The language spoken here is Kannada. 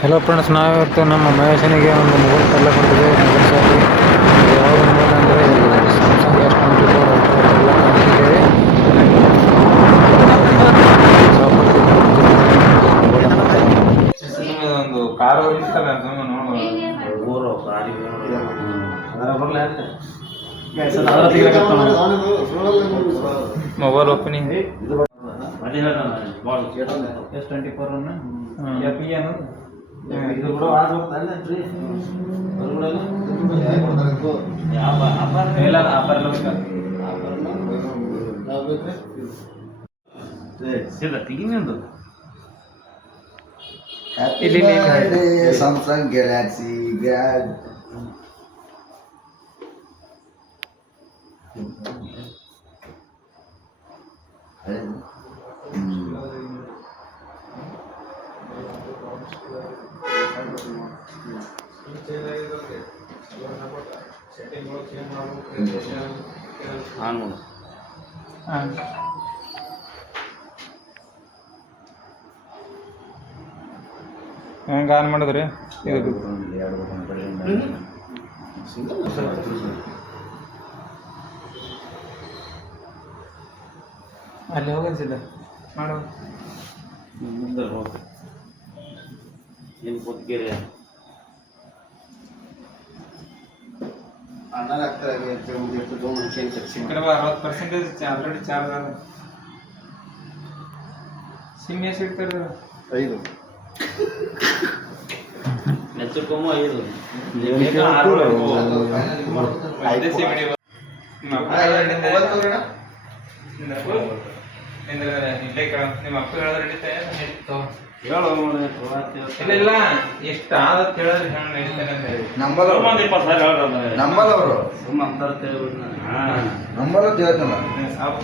ಹಲೋ ಫ್ರೆಂಡ್ಸ್, ನಾವಿವತ್ತು ನಮ್ಮ ಮಹೇಶನಿಗೆ ಒಂದು ಮೊಬೈಲ್ ತರಲೆ ಕೊಡ್ತೀವಿ. ಮೊಬೈಲ್ ಶಾಪಿ ಯಾವ ಮೊಬೈಲ್ ಅಂದರೆ ಸ್ಯಾಮ್ಸಂಗ್ S24 ಅಲ್ಟ್ರಾ ತರಲೆ ಕೊಡ್ತಿದ್ದೇವೆ. ಒಂದು ಕಾರು ಇರ್ತಲ್ಲ ಮೊಬೈಲ್ ಓಪನಿಂಗ್ ಇದು ಕೂಡ Samsung Galaxy Grab. ಹೆಂಗೆ ಆನ್ ಮಾಡಿದ್ರಿ? ಇದು ಅಲ್ಲಿ ಹೋಗಿಸಿದ ಮಾಡು ಮುಂದೆ ಹೋಗಿ ಏನು ಕೊಟ್ಟಿಗೆ ಅಣ್ಣ ಆಗ್ತಾರೆ ಕಡೆ 60% ಆಲ್ರೆಡಿ ಚಾರ್ಜ್ ಅದ. ಸಿಮ್ ಎಷ್ಟು ಇಡ್ತಾರೆ? 5 ನೆಚ್ಚುಕೊಮ್ಮ 5 ನಿಮ್ಮ ಅಪ್ಪ ಹೇಳಿದ್ರೆ ಇಲ್ಲ ಎಷ್ಟು ಆದ ಹೇಳಿದ್ರೆ ನಂಬದವರು ಸುಮ್ಮ ಅಂತಾರೆ ನಂಬಲ್ಲ ಸಾಕು